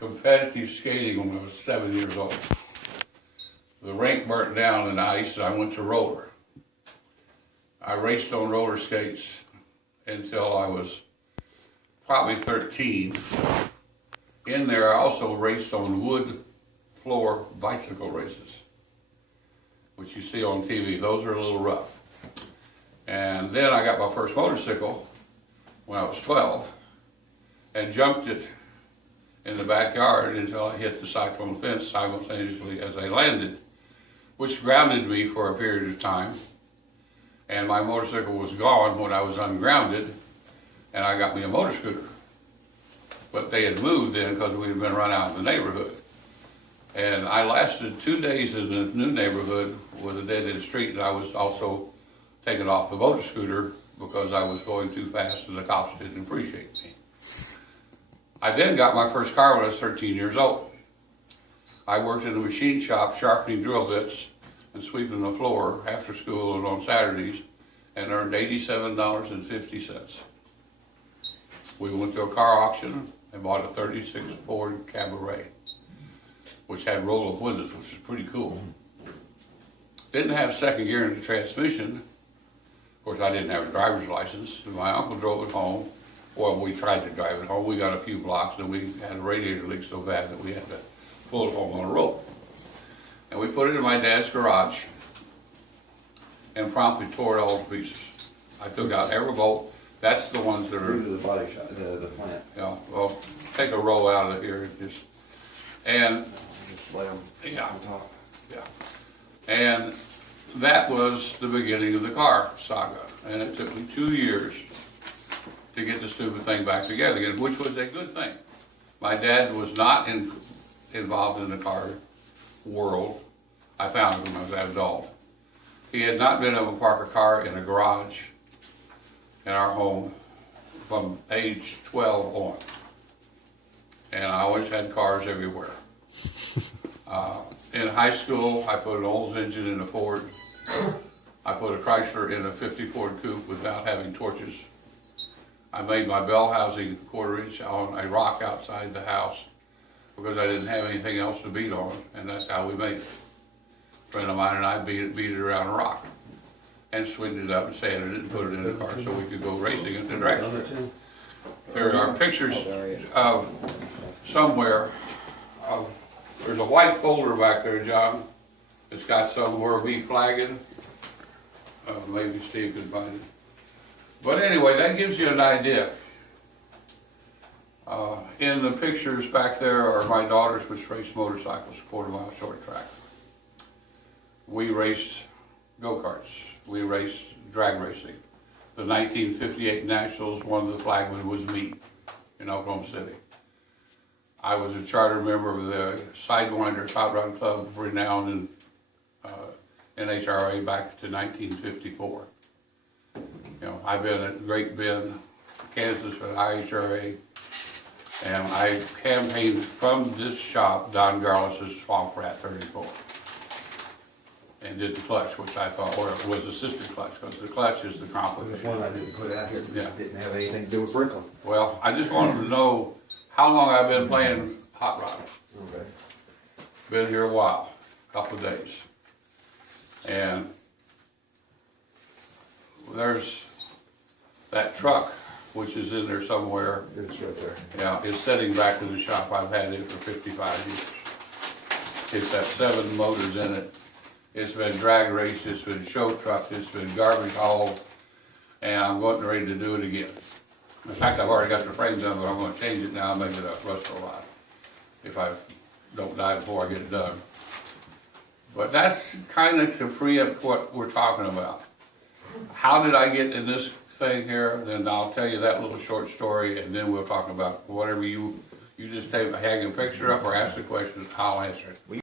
competitive skating when I was 7 years old. The rink burnt down in ice and I went to roller. I raced on roller skates until I was probably 13. In there I also raced on wood floor bicycle races, which you see on TV. Those are a little rough. And then I got my first motorcycle when I was 12 and jumped it in the backyard until I hit the cyclone fence simultaneously as I landed, which grounded me for a period of time. And my motorcycle was gone when I was ungrounded, and I got me a motor scooter. But they had moved then because we had been run out of the neighborhood. And I lasted 2 days in the new neighborhood with a dead-end street, and I was also taken off the motor scooter because I was going too fast and the cops didn't appreciate me. I then got my first car when I was 13 years old. I worked in a machine shop sharpening drill bits and sweeping the floor after school and on Saturdays and earned $87.50. We went to a car auction and bought a 36 Ford Cabaret, which had roll-up windows, which was pretty cool. Didn't have second gear in the transmission. Of course, I didn't have a driver's license. My uncle drove it home. Well, we tried to drive it home. We got a few blocks and we had a radiator leak so bad that we had to pull it home on a rope. And we put it in my dad's garage and promptly tore it all to pieces. I took out every bolt. That's the ones that are... Through to the body shop, the plant. Yeah, well, take a roll out of here and just... And... Just lay them Yeah. on top. Yeah. And that was the beginning of the car saga. And it took me 2 years to get the stupid thing back together again, which was a good thing. My dad was not involved in the car world. I found it when I was an adult. He had not been able to park a car in a garage in our home from age 12 on. And I always had cars everywhere. In high school, I put an Olds engine in a Ford. I put a Chrysler in a 50 Ford Coupe without having torches. I made my bell housing 1/4 inch on a rock outside the house because I didn't have anything else to beat on, and that's how we made it. A friend of mine and I beat it around a rock and sweetened it up and sanded it and put it in the car so we could go racing at the drag strip. There are pictures of somewhere. There's a white folder back there, John. It's got somewhere me flagging. Maybe Steve can find it. But anyway, that gives you an idea. In the pictures back there are my daughters, which raced motorcycles, 1/4 mile short track. We raced go-karts. We raced drag racing. The 1958 Nationals, one of the flagmen was me in Oklahoma City. I was a charter member of the Sidewinder Hot Rod Club, renowned in NHRA back to 1954. You know, I've been at Great Bend, Kansas for the IHRA, and I campaigned from this shop, Don Garlis' Swamp Rat 34, and did the clutch, which I thought was a sister clutch, because the clutch is the There's complicated. one I didn't put out here, Yeah. didn't have anything to do with Brickland. Well, I just wanted to know how long I've been playing hot rod. Okay. Been here a while, a couple of days. And there's that truck, which is in there somewhere. It's right there. Yeah, it's sitting back in the shop. I've had it for 55 years. It's got 7 motors in it. It's been drag raced, it's been show trucked, it's been garbage hauled, and I'm getting ready to do it again. In fact, I've already got the frame done, but I'm going to change it now and make it a rust rod if I don't die before I get it done. But that's kind of to free up what we're talking about. How did I get in this thing here? Then I'll tell you that little short story, and then we'll talk about whatever you just hang a picture up or ask a question, I'll answer it.